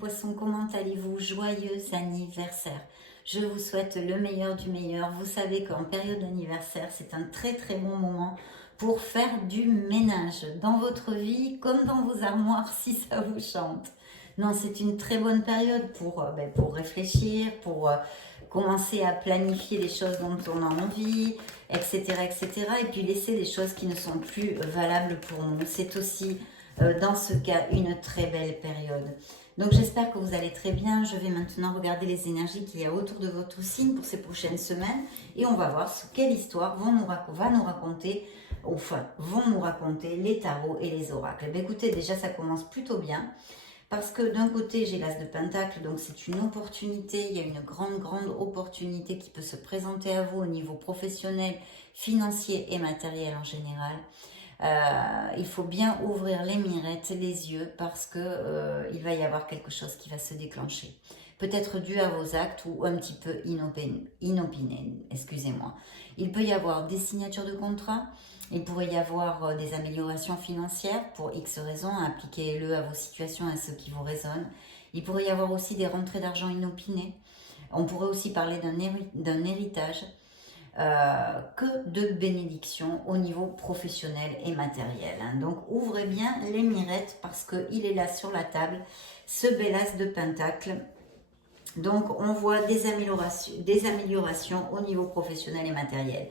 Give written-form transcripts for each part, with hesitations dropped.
poissons, comment allez-vous? Joyeux anniversaire! Je vous souhaite le meilleur du meilleur. Vous savez qu'en période d'anniversaire, c'est un très très bon moment pour faire du ménage dans votre vie comme dans vos armoires si ça vous chante. Non, c'est une très bonne période pour réfléchir, pour commencer à planifier les choses dont on a envie, etc., etc. Et puis laisser les choses qui ne sont plus valables pour nous. C'est aussi dans ce cas une très belle période. Donc j'espère que vous allez très bien. Je vais maintenant regarder les énergies qu'il y a autour de votre signe pour ces prochaines semaines et on va voir quelle histoire vont nous raconter les tarots et les oracles. Eh bien, écoutez, déjà ça commence plutôt bien. Parce que d'un côté, j'ai l'as de Pentacle, donc c'est une opportunité, il y a une grande opportunité qui peut se présenter à vous au niveau professionnel, financier et matériel en général. Il faut bien ouvrir les mirettes, les yeux, parce que il va y avoir quelque chose qui va se déclencher. Peut-être dû à vos actes ou un petit peu inopiné, excusez-moi. Il peut y avoir des signatures de contrats, il pourrait y avoir des améliorations financières pour X raisons, appliquez-le à vos situations, à ceux qui vous résonnent. Il pourrait y avoir aussi des rentrées d'argent inopinées. On pourrait aussi parler d'un héritage. Que de bénédictions au niveau professionnel et matériel. Donc ouvrez bien les mirettes parce qu'il est là sur la table, ce bel as de Pentacle. Donc on voit des améliorations au niveau professionnel et matériel.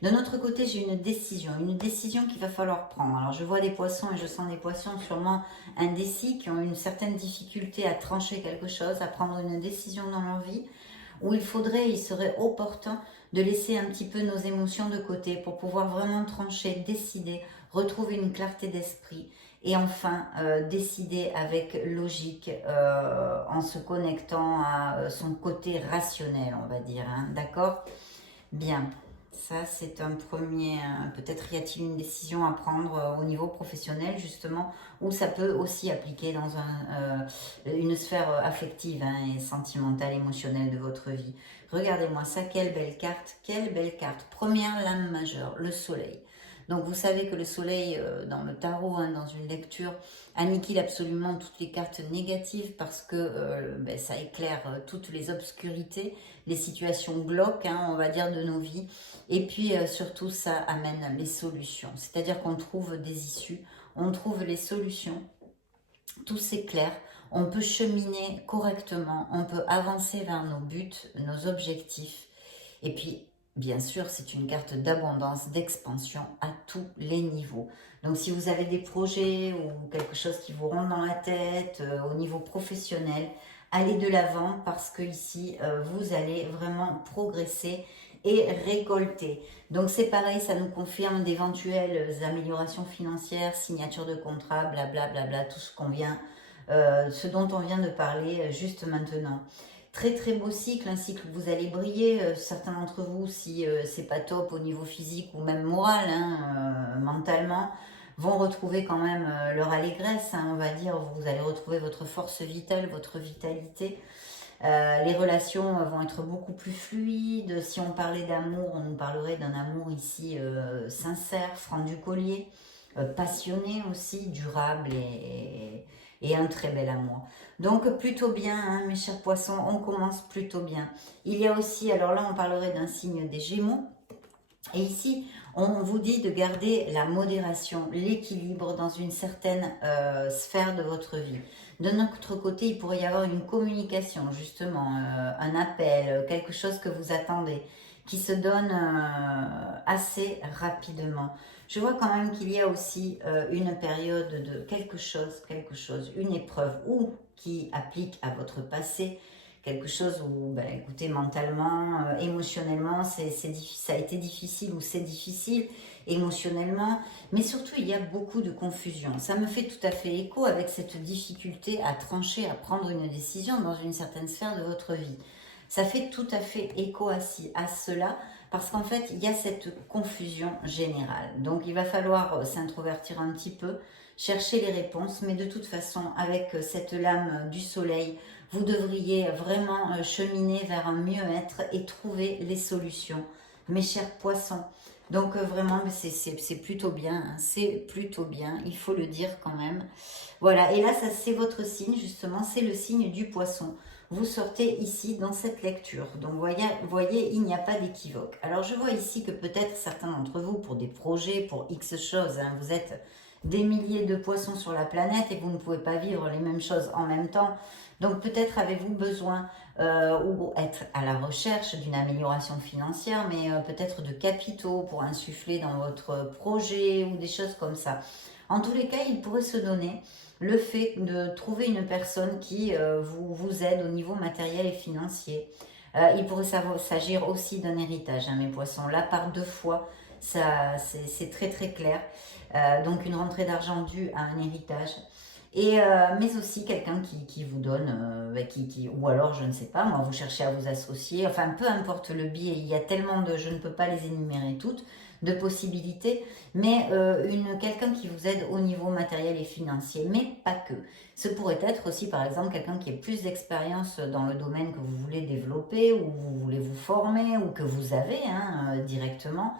De notre côté, j'ai une décision qu'il va falloir prendre. Alors je vois des poissons et je sens des poissons sûrement indécis qui ont une certaine difficulté à trancher quelque chose, à prendre une décision dans leur vie, où il serait opportun de laisser un petit peu nos émotions de côté pour pouvoir vraiment trancher, décider, retrouver une clarté d'esprit et enfin décider avec logique en se connectant à son côté rationnel, on va dire, hein, d'accord? Bien, ça c'est un premier, peut-être y a-t-il une décision à prendre au niveau professionnel justement, ou ça peut aussi appliquer dans une sphère affective hein, et sentimentale, émotionnelle de votre vie. Regardez-moi ça, quelle belle carte, quelle belle carte. Première lame majeure, le soleil. Donc vous savez que le soleil dans le tarot, hein, dans une lecture, aniquile absolument toutes les cartes négatives parce que ça éclaire toutes les obscurités, les situations glauques, hein, on va dire, de nos vies. Et puis surtout, ça amène les solutions. C'est-à-dire qu'on trouve des issues, on trouve les solutions, tout s'éclaire, on peut cheminer correctement, on peut avancer vers nos buts, nos objectifs. Et puis, bien sûr, c'est une carte d'abondance, d'expansion à tous les niveaux. Donc, si vous avez des projets ou quelque chose qui vous rentre dans la tête au niveau professionnel, allez de l'avant parce que ici, vous allez vraiment progresser et récolter. Donc, c'est pareil, ça nous confirme d'éventuelles améliorations financières, signature de contrat, blablabla, tout ce dont on vient de parler juste maintenant. Très très beau cycle, un cycle où vous allez briller, certains d'entre vous, si c'est pas top au niveau physique ou même moral, hein, mentalement, vont retrouver quand même leur allégresse, hein, on va dire, vous allez retrouver votre force vitale, votre vitalité. Les relations vont être beaucoup plus fluides. Si on parlait d'amour, on nous parlerait d'un amour ici sincère, franc du collier, passionné aussi, durable et un très bel amour. Donc plutôt bien, hein, mes chers poissons, on commence plutôt bien. Il y a aussi, alors là on parlerait d'un signe des Gémeaux. Et ici, on vous dit de garder la modération, l'équilibre dans une certaine sphère de votre vie. De notre côté, il pourrait y avoir une communication, justement, un appel, quelque chose que vous attendez, qui se donne assez rapidement. Je vois quand même qu'il y a aussi une période de quelque chose, une épreuve ou qui applique à votre passé, quelque chose où, ben, écoutez, mentalement, émotionnellement, ça a été difficile ou c'est difficile émotionnellement, mais surtout il y a beaucoup de confusion. Ça me fait tout à fait écho avec cette difficulté à trancher, à prendre une décision dans une certaine sphère de votre vie. Ça fait tout à fait écho à cela, parce qu'en fait, il y a cette confusion générale. Donc, il va falloir s'introvertir un petit peu, chercher les réponses, mais de toute façon, avec cette lame du soleil, vous devriez vraiment cheminer vers un mieux-être et trouver les solutions mes chers poissons. Donc vraiment, c'est plutôt bien, hein, c'est plutôt bien, il faut le dire quand même. Voilà, et là, ça c'est votre signe, justement, c'est le signe du poisson. Vous sortez ici dans cette lecture. Donc, voyez, il n'y a pas d'équivoque. Alors, je vois ici que peut-être certains d'entre vous, pour des projets, pour X choses, hein, vous êtes des milliers de poissons sur la planète et vous ne pouvez pas vivre les mêmes choses en même temps. Donc, peut-être avez-vous besoin ou être à la recherche d'une amélioration financière, mais peut-être de capitaux pour insuffler dans votre projet ou des choses comme ça. En tous les cas, il pourrait se donner le fait de trouver une personne qui vous aide au niveau matériel et financier. Il pourrait s'agir aussi d'un héritage, hein, mes poissons. Là, par deux fois, c'est très très clair. Donc une rentrée d'argent due à un héritage. Et, mais aussi quelqu'un qui vous donne, ou alors je ne sais pas, moi vous cherchez à vous associer, enfin peu importe le biais, il y a tellement de, je ne peux pas les énumérer toutes, de possibilités, mais quelqu'un qui vous aide au niveau matériel et financier, mais pas que. Ce pourrait être aussi par exemple quelqu'un qui ait plus d'expérience dans le domaine que vous voulez développer, ou vous voulez vous former, ou que vous avez hein, directement,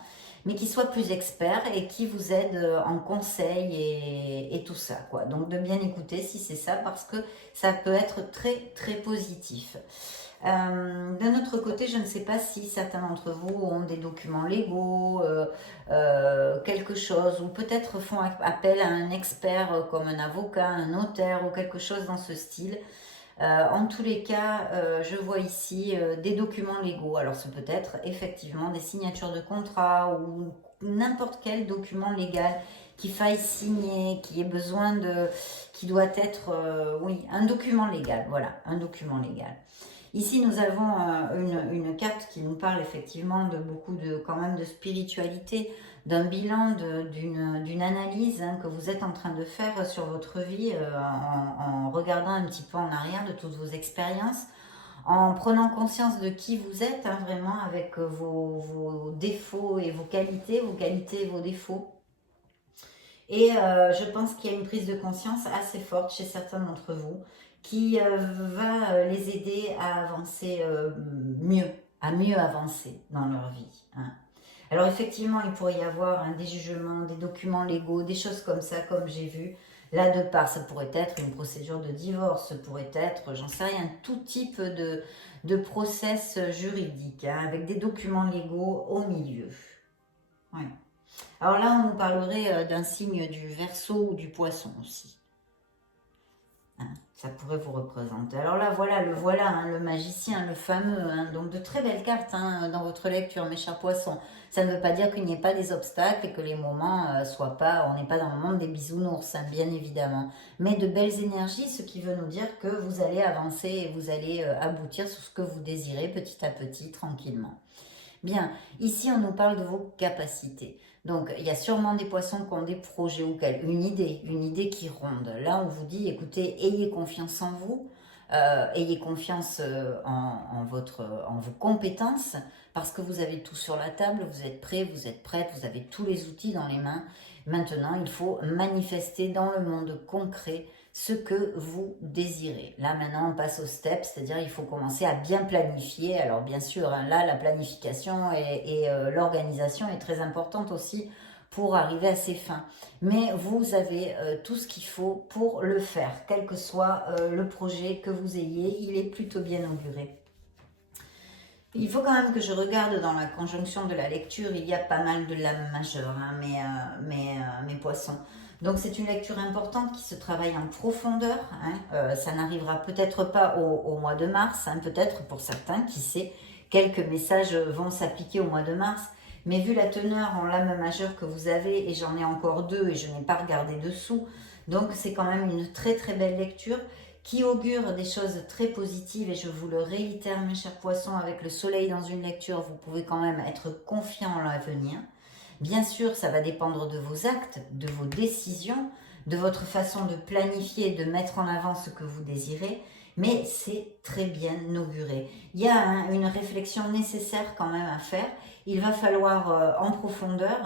mais qui soit plus expert et qui vous aide en conseil et tout ça, quoi. Donc de bien écouter si c'est ça, parce que ça peut être très très positif. D'un autre côté, je ne sais pas si certains d'entre vous ont des documents légaux, quelque chose, ou peut-être font appel à un expert comme un avocat, un notaire ou quelque chose dans ce style. En tous les cas, je vois ici des documents légaux. Alors, ce peut être effectivement des signatures de contrat ou n'importe quel document légal qui faille signer, qui doit être, oui, un document légal. Voilà, un document légal. Ici, nous avons une carte qui nous parle effectivement de beaucoup quand même de spiritualité, d'un bilan, d'une analyse hein, que vous êtes en train de faire sur votre vie en regardant un petit peu en arrière de toutes vos expériences, en prenant conscience de qui vous êtes hein, vraiment avec vos défauts et vos qualités et vos défauts. Et je pense qu'il y a une prise de conscience assez forte chez certains d'entre vous qui va les aider à avancer mieux, à mieux avancer dans leur vie. Hein. Alors effectivement, il pourrait y avoir hein, des jugements, des documents légaux, des choses comme ça, comme j'ai vu. Là, de part, ça pourrait être une procédure de divorce, ça pourrait être, j'en sais rien, tout type de process juridique, hein, avec des documents légaux au milieu. Ouais. Alors là, on nous parlerait d'un signe du Verseau ou du Poisson aussi. Hein, ça pourrait vous représenter. Alors là, voilà, hein, le magicien, le fameux. Hein, donc de très belles cartes hein, dans votre lecture, mes chers poissons. Ça ne veut pas dire qu'il n'y ait pas des obstacles et que les moments soient pas... On n'est pas dans le monde des bisounours, hein, bien évidemment. Mais de belles énergies, ce qui veut nous dire que vous allez avancer et vous allez aboutir sur ce que vous désirez petit à petit, tranquillement. Bien, ici on nous parle de vos capacités. Donc il y a sûrement des poissons qui ont des projets ou une idée qui ronde. Là on vous dit, écoutez, ayez confiance en vous, ayez confiance en vos compétences, parce que vous avez tout sur la table, vous êtes prêts, vous êtes prête, vous avez tous les outils dans les mains. Maintenant il faut manifester dans le monde concret ce que vous désirez. Là, maintenant, on passe au step, c'est-à-dire il faut commencer à bien planifier. Alors, bien sûr, hein, là, la planification et l'organisation est très importante aussi pour arriver à ses fins. Mais vous avez tout ce qu'il faut pour le faire, quel que soit le projet que vous ayez, il est plutôt bien auguré. Il faut quand même que je regarde dans la conjonction de la lecture, il y a pas mal de lames majeures, hein, mes poissons. Donc c'est une lecture importante qui se travaille en profondeur. Hein. Ça n'arrivera peut-être pas au mois de mars, hein, peut-être pour certains, qui sait, quelques messages vont s'appliquer au mois de mars. Mais vu la teneur en lame majeure que vous avez, et j'en ai encore deux et je n'ai pas regardé dessous, donc c'est quand même une très très belle lecture qui augure des choses très positives, et je vous le réitère mes chers poissons, avec le soleil dans une lecture, vous pouvez quand même être confiant en l'avenir. Bien sûr, ça va dépendre de vos actes, de vos décisions, de votre façon de planifier et de mettre en avant ce que vous désirez, mais c'est très bien auguré. Il y a une réflexion nécessaire quand même à faire, il va falloir en profondeur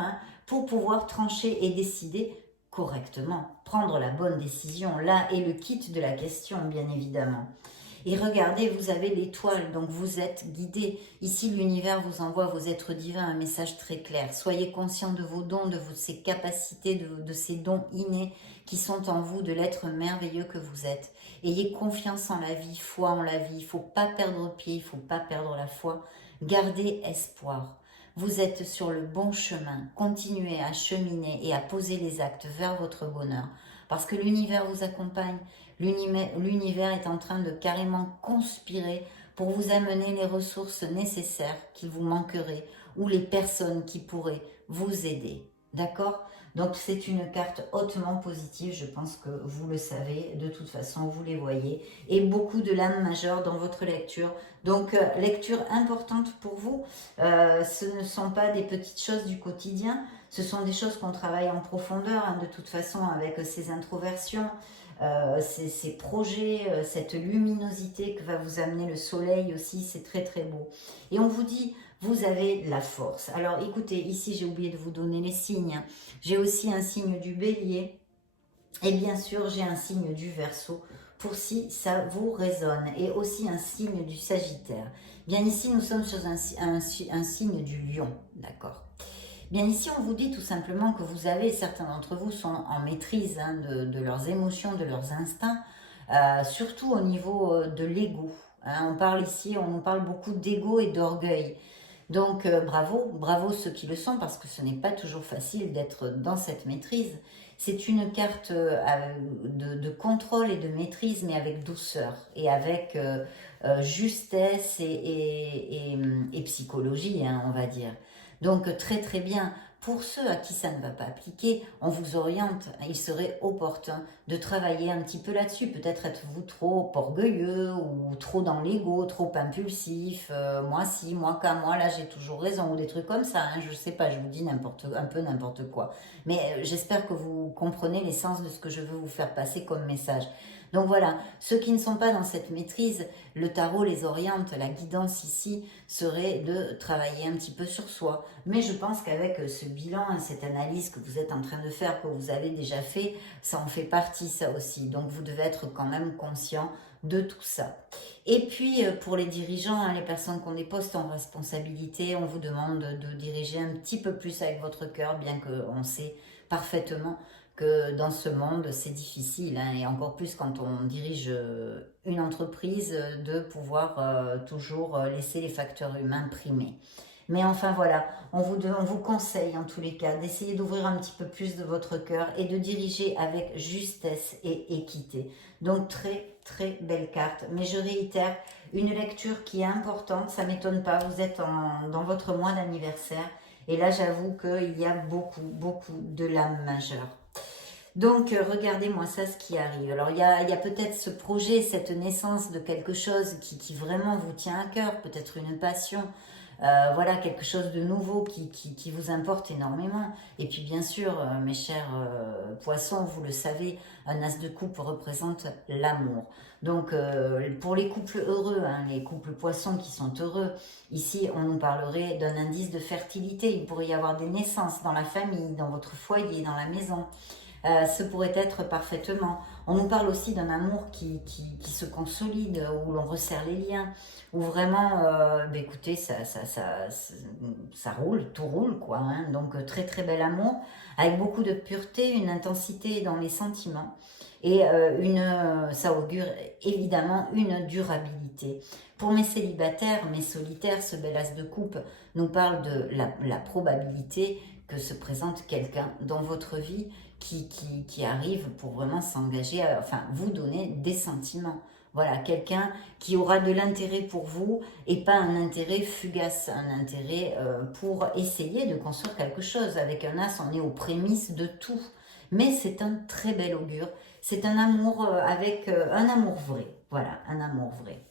pour pouvoir trancher et décider correctement, prendre la bonne décision. Là est le kit de la question, bien évidemment. Et regardez, vous avez l'étoile, donc vous êtes guidé. Ici, l'univers vous envoie, vos êtres divins, un message très clair. Soyez conscient de vos dons, de ces capacités, de ces dons innés qui sont en vous, de l'être merveilleux que vous êtes. Ayez confiance en la vie, foi en la vie. Il ne faut pas perdre pied, il ne faut pas perdre la foi. Gardez espoir. Vous êtes sur le bon chemin. Continuez à cheminer et à poser les actes vers votre bonheur. Parce que l'univers vous accompagne. L'univers est en train de carrément conspirer pour vous amener les ressources nécessaires qu'il vous manquerait ou les personnes qui pourraient vous aider. D'accord? Donc c'est une carte hautement positive, je pense que vous le savez, de toute façon vous les voyez, et beaucoup de lames majeures dans votre lecture. Donc lecture importante pour vous, ce ne sont pas des petites choses du quotidien, ce sont des choses qu'on travaille en profondeur, hein, de toute façon avec ces introversions, ces projets, cette luminosité que va vous amener le soleil aussi, c'est très très beau. Et on vous dit, vous avez la force. Alors écoutez, ici j'ai oublié de vous donner les signes. J'ai aussi un signe du bélier et bien sûr j'ai un signe du verseau pour si ça vous résonne et aussi un signe du sagittaire. Bien ici nous sommes sur un signe du lion, d'accord. Bien ici, on vous dit tout simplement que vous avez, certains d'entre vous sont en maîtrise hein, de leurs émotions, de leurs instincts, surtout au niveau de l'ego. Hein. On parle ici, on nous parle beaucoup d'ego et d'orgueil. Donc bravo, bravo ceux qui le sont, parce que ce n'est pas toujours facile d'être dans cette maîtrise. C'est une carte de contrôle et de maîtrise, mais avec douceur et avec justesse et psychologie, hein, on va dire. Donc très très bien. Pour ceux à qui ça ne va pas appliquer, on vous oriente. Il serait opportun de travailler un petit peu là-dessus. Peut-être êtes-vous trop orgueilleux ou trop dans l'ego, trop impulsif. Moi si, moi qu'à moi, là j'ai toujours raison. Ou des trucs comme ça. Hein, je sais pas, je vous dis un peu n'importe quoi. Mais j'espère que vous comprenez l'essence de ce que je veux vous faire passer comme message. Donc voilà, ceux qui ne sont pas dans cette maîtrise, le tarot les oriente, la guidance ici serait de travailler un petit peu sur soi. Mais je pense qu'avec ce bilan, cette analyse que vous êtes en train de faire, que vous avez déjà fait, ça en fait partie ça aussi. Donc vous devez être quand même conscient de tout ça. Et puis pour les dirigeants, hein, les personnes qui ont des postes en responsabilité, on vous demande de diriger un petit peu plus avec votre cœur, bien qu'on sait parfaitement que dans ce monde, c'est difficile, hein, et encore plus quand on dirige une entreprise, de pouvoir toujours laisser les facteurs humains primer. Mais enfin voilà, on vous conseille en tous les cas d'essayer d'ouvrir un petit peu plus de votre cœur et de diriger avec justesse et équité. Donc très très belle carte, mais je réitère, une lecture qui est importante, ça ne m'étonne pas, vous êtes dans votre mois d'anniversaire, et là j'avoue qu'il y a beaucoup de lames majeures. Donc, regardez-moi ça, ce qui arrive. Alors, il y a peut-être ce projet, cette naissance de quelque chose qui vraiment vous tient à cœur, peut-être une passion, voilà, quelque chose de nouveau qui vous importe énormément. Et puis, bien sûr, mes chers poissons, vous le savez, un as de coupe représente l'amour. Donc, pour les couples heureux, hein, les couples poissons qui sont heureux, ici, on nous parlerait d'un indice de fertilité. Il pourrait y avoir des naissances dans la famille, dans votre foyer, dans la maison. Ce pourrait être parfaitement. On nous parle aussi d'un amour qui se consolide, où l'on resserre les liens, où vraiment, écoutez, ça roule, tout roule, quoi. Hein. Donc, très très bel amour, avec beaucoup de pureté, une intensité dans les sentiments, et ça augure évidemment une durabilité. Pour mes célibataires, mes solitaires, ce bel as de coupe nous parle de la probabilité que se présente quelqu'un dans votre vie qui arrive pour vraiment s'engager, enfin vous donner des sentiments. Voilà, quelqu'un qui aura de l'intérêt pour vous et pas un intérêt fugace, un intérêt pour essayer de construire quelque chose. Avec un as, on est aux prémices de tout. Mais c'est un très bel augure. C'est un amour avec un amour vrai. Voilà, un amour vrai.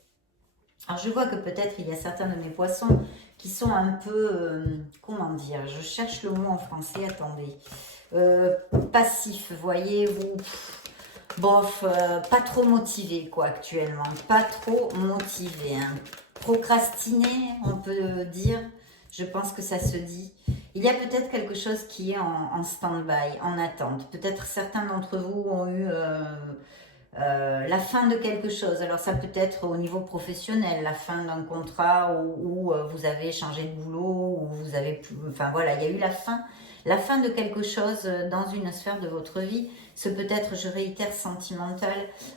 Alors je vois que peut-être il y a certains de mes poissons qui sont un peu, comment dire, je cherche le mot en français, attendez, passif, voyez, vous, bof, pas trop motivé quoi actuellement, pas trop motivé, hein. Procrastiné, on peut dire, je pense que ça se dit. Il y a peut-être quelque chose qui est en stand-by, en attente. Peut-être certains d'entre vous ont eu la fin de quelque chose. Alors ça peut être au niveau professionnel, la fin d'un contrat où vous avez changé de boulot, ou vous avez plus, enfin voilà, il y a eu la fin de quelque chose dans une sphère de votre vie. Ce peut être, je réitère, sentimental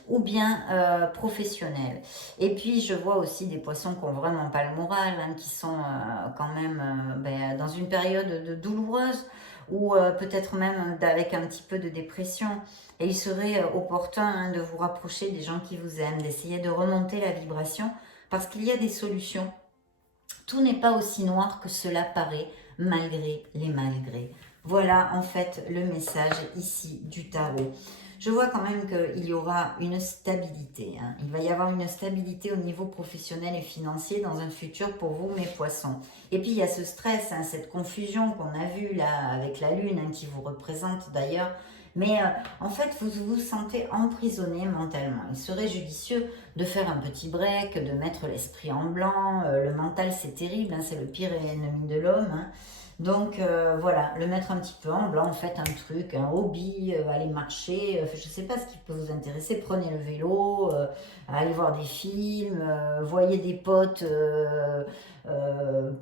ou bien professionnel. Et puis je vois aussi des poissons qui n'ont vraiment pas le moral, hein, qui sont quand même dans une période douloureuse, ou peut-être même avec un petit peu de dépression. Et il serait opportun, hein, de vous rapprocher des gens qui vous aiment, d'essayer de remonter la vibration, parce qu'il y a des solutions. Tout n'est pas aussi noir que cela paraît, malgré les malgrés. Voilà en fait le message ici du tarot. Je vois quand même qu'il y aura une stabilité, hein. Il va y avoir une stabilité au niveau professionnel et financier dans un futur pour vous, mes poissons. Et puis il y a ce stress, hein, cette confusion qu'on a vue là avec la lune, hein, qui vous représente d'ailleurs. Mais en fait, vous vous sentez emprisonné mentalement. Il serait judicieux de faire un petit break, de mettre l'esprit en blanc. Le mental, c'est terrible, hein, c'est le pire ennemi de l'homme, hein. Donc voilà, le mettre un petit peu en blanc, faites un truc, un hobby, allez marcher, je ne sais pas ce qui peut vous intéresser, prenez le vélo, allez voir des films, voyez des potes,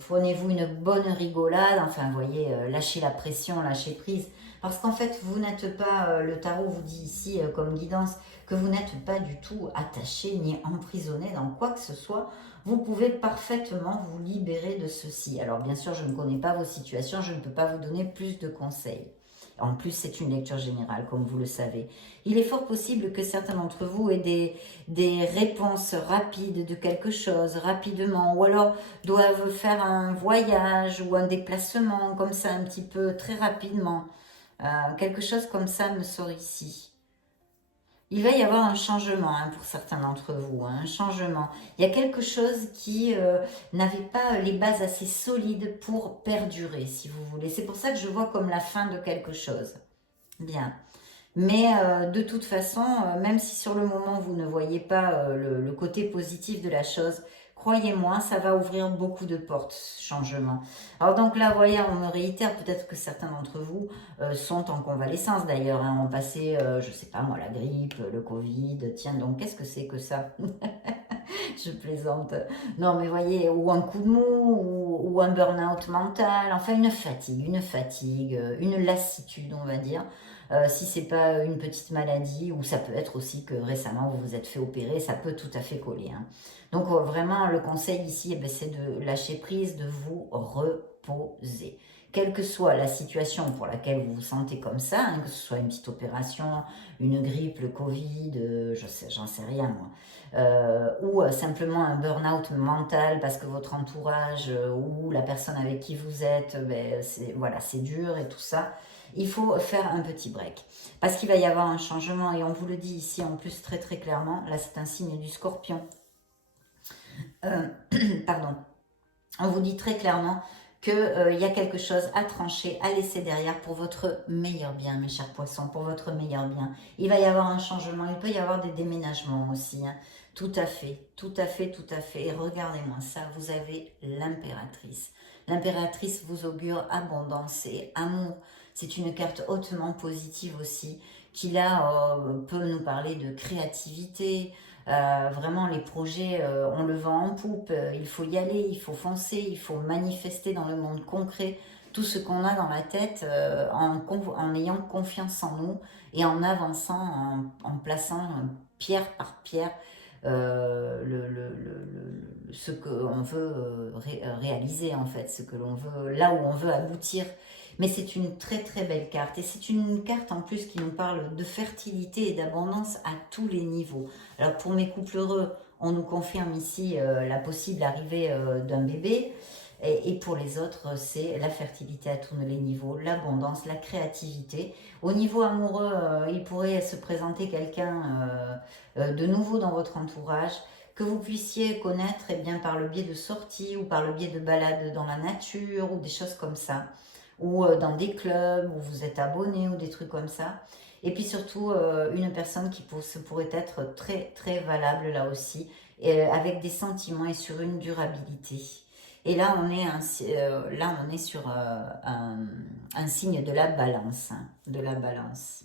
prenez-vous une bonne rigolade, enfin voyez, lâchez la pression, lâchez prise. Parce qu'en fait, vous n'êtes pas, le tarot vous dit ici comme guidance, que vous n'êtes pas du tout attaché ni emprisonné dans quoi que ce soit. Vous pouvez parfaitement vous libérer de ceci. Alors bien sûr, je ne connais pas vos situations, je ne peux pas vous donner plus de conseils. En plus, c'est une lecture générale, comme vous le savez. Il est fort possible que certains d'entre vous aient des réponses rapides de quelque chose, rapidement, ou alors doivent faire un voyage ou un déplacement, comme ça, un petit peu, très rapidement. Quelque chose comme ça me sort ici. Il va y avoir un changement, hein, pour certains d'entre vous, hein, un changement. Il y a quelque chose qui n'avait pas les bases assez solides pour perdurer, si vous voulez. C'est pour ça que je vois comme la fin de quelque chose. Bien. Mais de toute façon, même si sur le moment vous ne voyez pas le côté positif de la chose, croyez-moi, ça va ouvrir beaucoup de portes, ce changement. Alors donc là, voyez, on me réitère, peut-être que certains d'entre vous sont en convalescence d'ailleurs, hein, ont passé, je sais pas moi, la grippe, le Covid, tiens, donc qu'est-ce que c'est que ça? Je plaisante. Non, mais voyez, ou un coup de mou, ou un burn-out mental, enfin une fatigue, une lassitude, on va dire. Si c'est pas une petite maladie, ou ça peut être aussi que récemment vous vous êtes fait opérer, ça peut tout à fait coller, hein. Donc vraiment, le conseil ici, c'est de lâcher prise, de vous reposer. Quelle que soit la situation pour laquelle vous vous sentez comme ça, hein, que ce soit une petite opération, une grippe, le Covid, j'en sais rien moi, ou simplement un burn-out mental parce que votre entourage ou la personne avec qui vous êtes, voilà, c'est dur et tout ça. Il faut faire un petit break parce qu'il va y avoir un changement et on vous le dit ici en plus très très clairement. Là, c'est un signe du Scorpion. Pardon. On vous dit très clairement qu'il y a quelque chose à trancher, à laisser derrière pour votre meilleur bien, mes chers poissons, pour votre meilleur bien. Il va y avoir un changement, il peut y avoir des déménagements aussi, hein. Tout à fait, tout à fait, tout à fait. Et regardez-moi ça, vous avez l'impératrice. L'impératrice vous augure abondance et amour. C'est une carte hautement positive aussi, qui là peut nous parler de créativité. Vraiment, les projets, on le vend en poupe, il faut y aller, il faut foncer, il faut manifester dans le monde concret tout ce qu'on a dans la tête en ayant confiance en nous et en avançant, en plaçant pierre par pierre ce qu'on veut réaliser en fait, ce que l'on veut, là où on veut aboutir. Mais c'est une très très belle carte et c'est une carte en plus qui nous parle de fertilité et d'abondance à tous les niveaux. Alors pour mes couples heureux, on nous confirme ici la possible arrivée d'un bébé. Et pour les autres, c'est la fertilité à tous les niveaux, l'abondance, la créativité. Au niveau amoureux, il pourrait se présenter quelqu'un de nouveau dans votre entourage, que vous puissiez connaître bien, par le biais de sorties ou par le biais de balades dans la nature ou des choses comme ça, ou dans des clubs où vous êtes abonné ou des trucs comme ça. Et puis surtout, une personne qui pourrait être très très valable là aussi, avec des sentiments et sur une durabilité. Et là, on est sur un signe de la balance, hein, de la balance.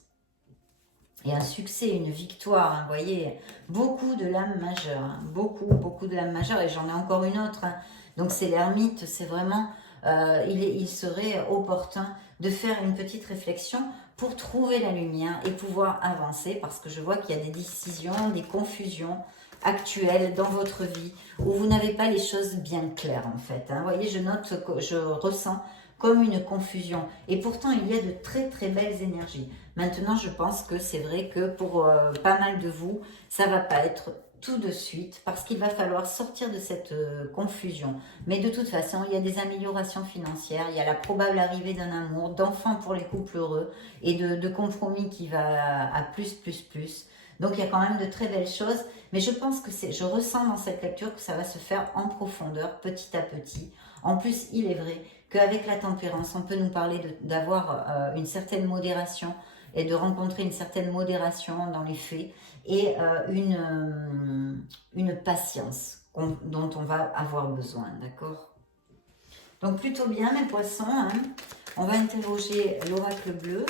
et un succès, une victoire, hein, vous voyez, beaucoup de lames majeures, hein, beaucoup de lames majeures, et j'en ai encore une autre, hein. Donc c'est l'ermite, c'est vraiment, il serait opportun de faire une petite réflexion pour trouver la lumière et pouvoir avancer, parce que je vois qu'il y a des décisions, des confusions actuelles dans votre vie, où vous n'avez pas les choses bien claires en fait, hein. Vous voyez, je note, je ressens comme une confusion, et pourtant il y a de très belles énergies. Maintenant, je pense que c'est vrai que pour pas mal de vous, ça va pas être tout de suite parce qu'il va falloir sortir de cette confusion. Mais de toute façon, il y a des améliorations financières, il y a la probable arrivée d'un amour, d'enfants pour les couples heureux et de compromis qui va à plus. Donc il y a quand même de très belles choses, mais je pense que je ressens dans cette lecture que ça va se faire en profondeur, petit à petit. En plus, il est vrai qu'avec la tempérance, on peut nous parler d'avoir une certaine modération et de rencontrer une certaine modération dans les faits et une patience dont on va avoir besoin, d'accord? Donc plutôt bien mes poissons, hein. On va interroger l'oracle bleu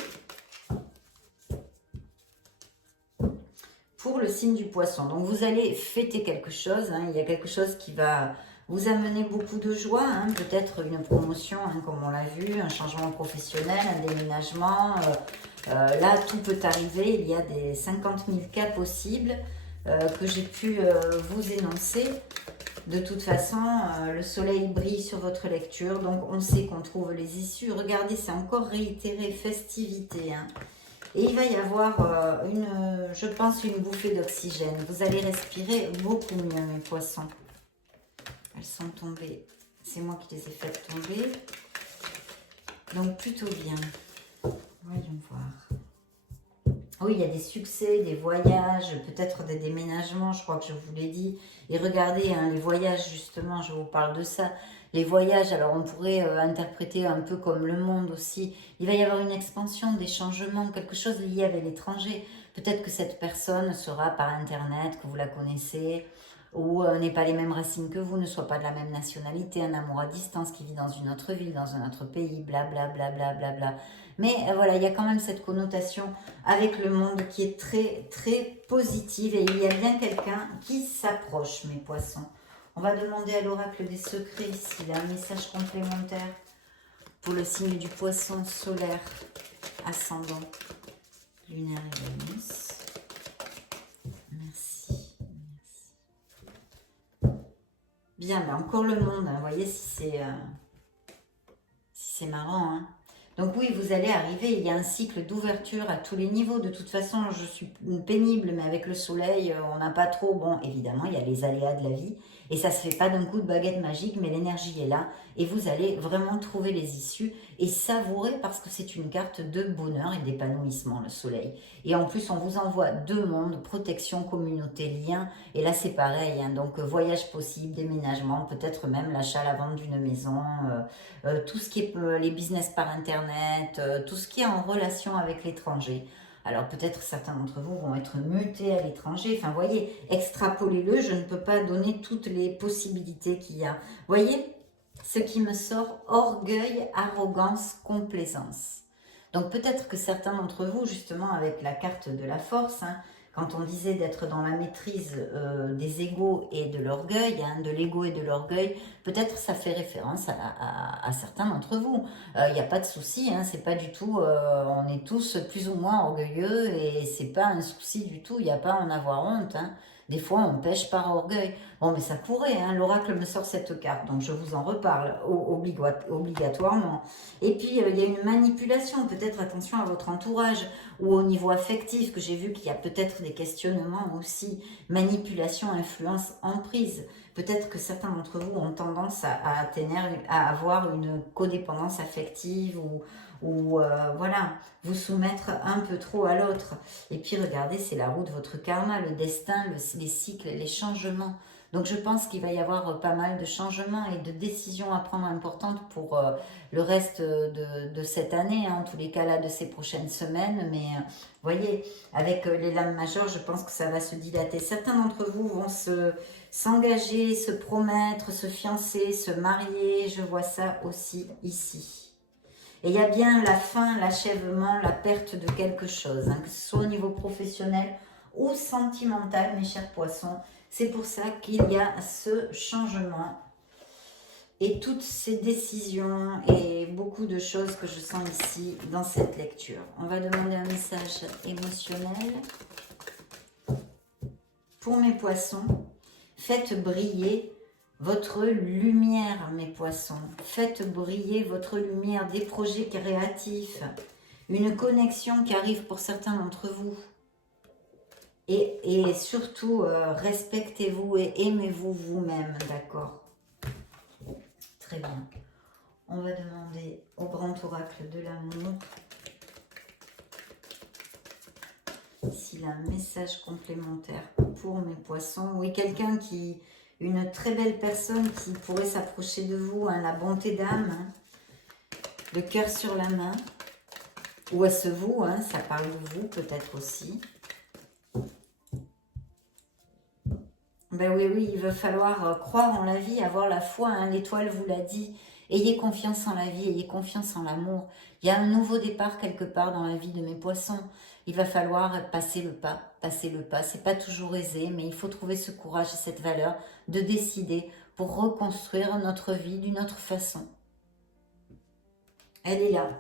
pour le signe du poisson. Donc vous allez fêter quelque chose, hein. Il y a quelque chose qui va vous amener beaucoup de joie, hein. Peut-être une promotion, hein, comme on l'a vu, un changement professionnel, un déménagement. Là, tout peut arriver. Il y a des 50 000 cas possibles que j'ai pu vous énoncer. De toute façon, le soleil brille sur votre lecture, donc on sait qu'on trouve les issues. Regardez, c'est encore réitéré, festivité, hein. Et il va y avoir, je pense, une bouffée d'oxygène. Vous allez respirer beaucoup mieux, mes poissons. Elles sont tombées. C'est moi qui les ai faites tomber. Donc, plutôt bien. Voyons voir. Oui, il y a des succès, des voyages, peut-être des déménagements, je crois que je vous l'ai dit. Et regardez, hein, les voyages, justement, je vous parle de ça. Les voyages, alors on pourrait interpréter un peu comme le monde aussi. Il va y avoir une expansion, des changements, quelque chose lié avec l'étranger. Peut-être que cette personne sera par Internet, que vous la connaissez, ou n'ait pas les mêmes racines que vous, ne soit pas de la même nationalité, un amour à distance qui vit dans une autre ville, dans un autre pays, blablabla. Bla, bla, bla, bla. Mais voilà, il y a quand même cette connotation avec le monde qui est très positive, et il y a bien quelqu'un qui s'approche, mes poissons. On va demander à l'oracle des secrets s'il a un message complémentaire pour le signe du poisson solaire, ascendant, lunaire et Vénus. Merci. Bien, ben encore le monde, hein. Vous voyez si c'est marrant, hein. Donc oui, vous allez arriver, il y a un cycle d'ouverture à tous les niveaux. De toute façon, je suis pénible, mais avec le soleil, on n'a pas trop... Bon, évidemment, il y a les aléas de la vie, et ça ne se fait pas d'un coup de baguette magique, mais l'énergie est là, et vous allez vraiment trouver les issues, et savourer, parce que c'est une carte de bonheur et d'épanouissement, le soleil. Et en plus, on vous envoie deux mondes, protection, communauté, lien, et là c'est pareil, hein. Donc voyage possible, déménagement, peut-être même l'achat, la vente d'une maison... tout ce qui est les business par internet, tout ce qui est en relation avec l'étranger. Alors peut-être certains d'entre vous vont être mutés à l'étranger. Enfin, voyez, extrapolez-le, je ne peux pas donner toutes les possibilités qu'il y a. Voyez, ce qui me sort, orgueil, arrogance, complaisance. Donc peut-être que certains d'entre vous, justement avec la carte de la force, hein, quand on disait d'être dans la maîtrise des égos et de l'orgueil, hein, de l'ego et de l'orgueil, peut-être ça fait référence à certains d'entre vous. Il n'y a pas de souci, hein, c'est pas du tout, on est tous plus ou moins orgueilleux, et c'est pas un souci du tout, il n'y a pas à en avoir honte, hein. Des fois, on pêche par orgueil. Bon, mais ça pourrait, hein, l'oracle me sort cette carte, donc je vous en reparle obligatoirement. Et puis, il y a une manipulation, peut-être attention à votre entourage, ou au niveau affectif, que j'ai vu qu'il y a peut-être des questionnements aussi. Manipulation, influence, emprise. Peut-être que certains d'entre vous ont tendance à avoir une codépendance affective, ou voilà, vous soumettre un peu trop à l'autre. Et puis regardez, c'est la roue de votre karma, le destin, les cycles, les changements. Donc je pense qu'il va y avoir pas mal de changements et de décisions à prendre importantes pour le reste de cette année, hein, en tous les cas là de ces prochaines semaines. Mais voyez, avec les lames majeures, je pense que ça va se dilater. Certains d'entre vous vont s'engager, se promettre, se fiancer, se marier. Je vois ça aussi ici. Et il y a bien la fin, l'achèvement, la perte de quelque chose, hein, que ce soit au niveau professionnel ou sentimental, mes chers poissons. C'est pour ça qu'il y a ce changement et toutes ces décisions et beaucoup de choses que je sens ici dans cette lecture. On va demander un message émotionnel pour mes poissons. Faites briller votre lumière, mes poissons. Faites briller votre lumière, des projets créatifs, une connexion qui arrive pour certains d'entre vous. Et surtout, respectez-vous et aimez-vous vous-même, d'accord? Très bien. On va demander au grand oracle de l'amour s'il a un message complémentaire pour mes poissons. Oui, quelqu'un qui... Une très belle personne qui pourrait s'approcher de vous, hein, la bonté d'âme, hein, le cœur sur la main. Ou est-ce vous, hein, ça parle de vous peut-être aussi. Ben oui, oui, il va falloir croire en la vie, avoir la foi, hein, l'étoile vous l'a dit. Ayez confiance en la vie, ayez confiance en l'amour. Il y a un nouveau départ quelque part dans la vie de mes poissons. Il va falloir passer le pas, passer le pas. C'est pas toujours aisé, mais il faut trouver ce courage et cette valeur de décider pour reconstruire notre vie d'une autre façon. Elle est là.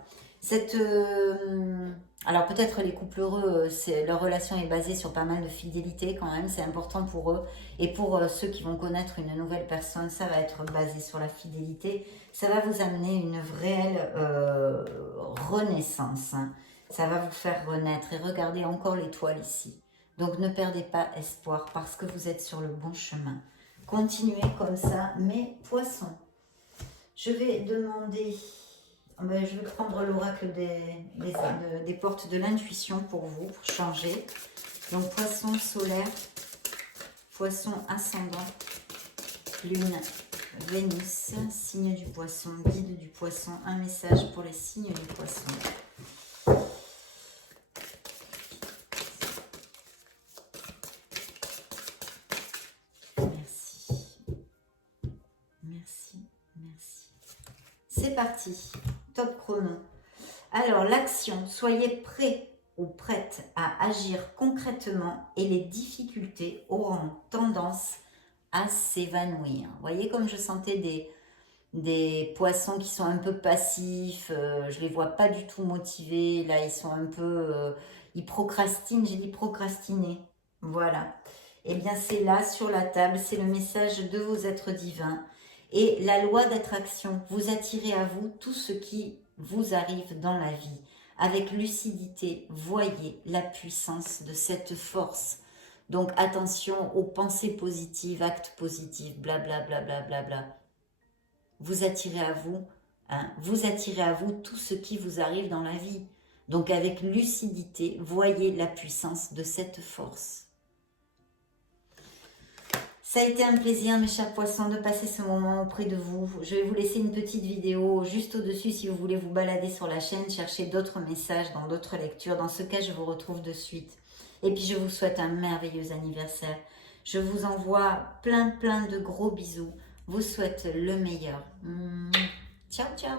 Alors peut-être les couples heureux, leur relation est basée sur pas mal de fidélité quand même, c'est important pour eux. Et pour ceux qui vont connaître une nouvelle personne, ça va être basé sur la fidélité. Ça va vous amener une réelle renaissance, hein. Ça va vous faire renaître. Et regardez encore l'étoile ici. Donc ne perdez pas espoir parce que vous êtes sur le bon chemin. Continuez comme ça, mes poissons. Je vais demander... Ben, je vais prendre l'oracle des portes de l'intuition pour vous, pour changer. Donc, poisson solaire, poisson ascendant, lune, Vénus, signe du poisson, guide du poisson. Un message pour les signes du poisson. Merci. Merci, merci. C'est parti. Top chrono. Alors, l'action, soyez prêts ou prêtes à agir concrètement et les difficultés auront tendance à s'évanouir. Vous voyez comme je sentais des poissons qui sont un peu passifs, je les vois pas du tout motivés, là ils sont un peu, ils procrastinent, j'ai dit procrastiner, voilà. Et bien c'est là sur la table, c'est le message de vos êtres divins. Et la loi d'attraction, vous attirez à vous tout ce qui vous arrive dans la vie. Avec lucidité, voyez la puissance de cette force. Donc attention aux pensées positives, actes positifs, blablabla. Bla, bla, bla, bla. Vous attirez à vous, hein, vous attirez à vous tout ce qui vous arrive dans la vie. Donc avec lucidité, voyez la puissance de cette force. Ça a été un plaisir, mes chers poissons, de passer ce moment auprès de vous. Je vais vous laisser une petite vidéo juste au-dessus si vous voulez vous balader sur la chaîne, chercher d'autres messages dans d'autres lectures. Dans ce cas, je vous retrouve de suite. Et puis, je vous souhaite un merveilleux anniversaire. Je vous envoie plein de gros bisous. Vous souhaite le meilleur. Ciao, ciao.